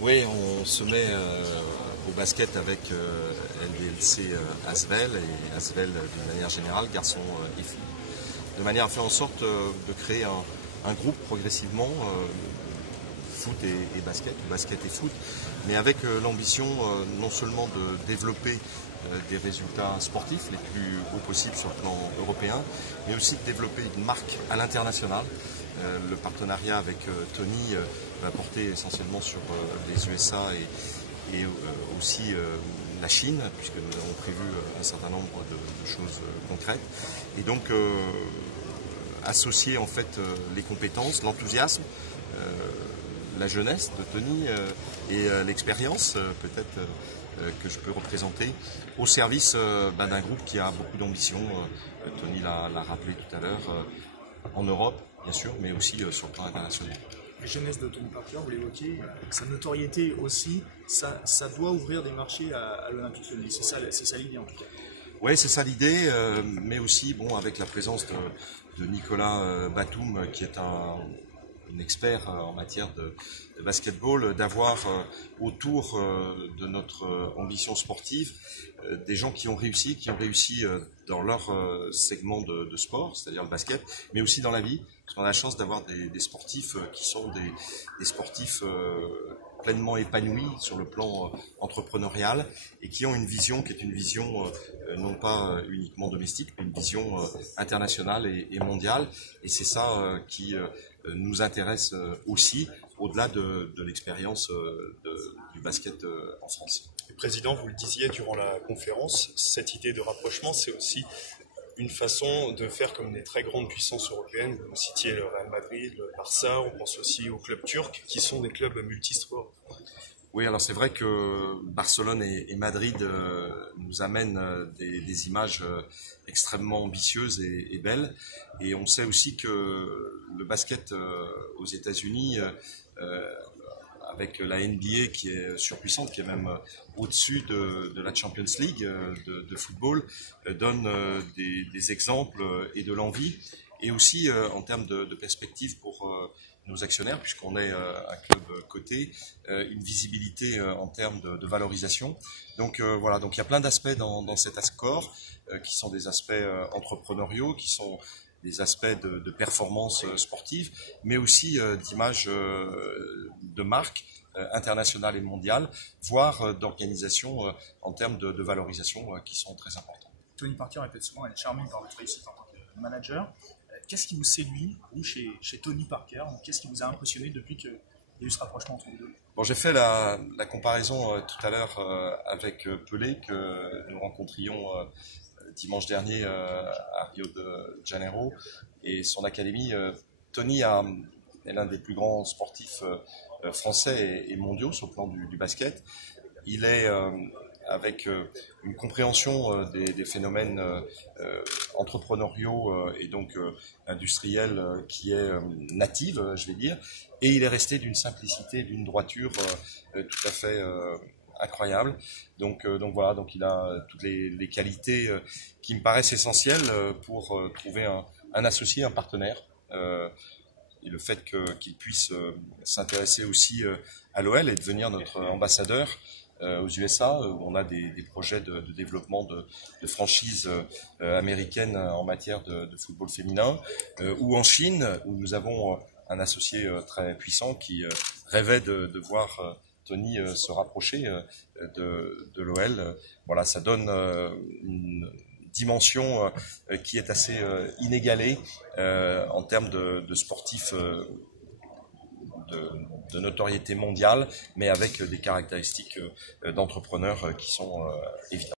Oui, on se met au basket avec LDLC Asvel et Asvel d'une manière générale, garçons et filles, de manière à faire en sorte de créer un groupe progressivement, foot et basket, basket et foot, mais avec l'ambition non seulement de développer des résultats sportifs les plus hauts possibles sur le plan européen, mais aussi de développer une marque à l'international. Le partenariat avec Tony va porter essentiellement sur les USA et aussi la Chine, puisque nous avons prévu un certain nombre de choses concrètes. Et donc associer en fait les compétences, l'enthousiasme, la jeunesse de Tony et l'expérience peut-être que je peux représenter au service d'un groupe qui a beaucoup d'ambition. Tony l'a rappelé tout à l'heure, en Europe bien sûr, mais aussi sur le plan international. La jeunesse de Tony Parker, vous l'évoquiez, sa notoriété aussi, ça doit ouvrir des marchés à l'Olympique Lyonnais. C'est ça l'idée en tout cas. Oui, c'est ça l'idée, mais aussi bon, avec la présence de Nicolas Batum, qui est un expert en matière de basketball, d'avoir autour de notre ambition sportive des gens qui ont réussi dans leur segment de sport, c'est-à-dire le basket, mais aussi dans la vie, parce qu'on a la chance d'avoir des sportifs qui sont des sportifs pleinement épanouis sur le plan entrepreneurial et qui ont une vision qui est une vision non pas uniquement domestique, mais une vision internationale et mondiale. Et c'est ça qui nous intéresse aussi, au-delà de l'expérience du basket en France. Président, vous le disiez durant la conférence, cette idée de rapprochement, c'est aussi une façon de faire comme des très grandes puissances européennes. Vous citiez le Real Madrid, le Barça, on pense aussi aux clubs turcs, qui sont des clubs multisports. Oui, alors c'est vrai que Barcelone et Madrid nous amènent des images extrêmement ambitieuses et belles. Et on sait aussi que le basket aux États-Unis, avec la NBA qui est surpuissante, qui est même au-dessus de la Champions League de football, donne des exemples et de l'envie. Et aussi en termes de perspective pour nos actionnaires, puisqu'on est un club coté, une visibilité en termes de valorisation. Donc voilà, donc il y a plein d'aspects dans cet accord qui sont des aspects entrepreneuriaux, qui sont des aspects de performance sportive, mais aussi d'image de marque internationale et mondiale, voire d'organisation en termes de valorisation qui sont très importants. Tony Parker est peut-être souvent charmé par votre réussite en tant que manager. Qu'est-ce qui vous séduit, vous, chez Tony Parker? Qu'est-ce qui vous a impressionné depuis qu'il y a eu ce rapprochement entre vous deux? Bon, j'ai fait la comparaison tout à l'heure avec Pelé, que nous rencontrions dimanche dernier à Rio de Janeiro, et son académie. Tony est l'un des plus grands sportifs français et mondiaux sur le plan du basket. Il est avec une compréhension des phénomènes entrepreneuriaux et donc industriels qui est native, je vais dire, et il est resté d'une simplicité, d'une droiture tout à fait incroyable. Donc voilà, donc il a toutes les qualités qui me paraissent essentielles pour trouver un associé, un partenaire. Et le fait qu'il puisse s'intéresser aussi à l'OL et devenir notre ambassadeur aux USA, où on a des projets de développement de franchises américaines en matière de football féminin, ou en Chine, où nous avons un associé très puissant qui rêvait de voir Tony se rapprocher de l'OL. Voilà, ça donne une dimension qui est assez inégalée en termes de sportifs de notoriété mondiale, mais avec des caractéristiques d'entrepreneurs qui sont évidentes.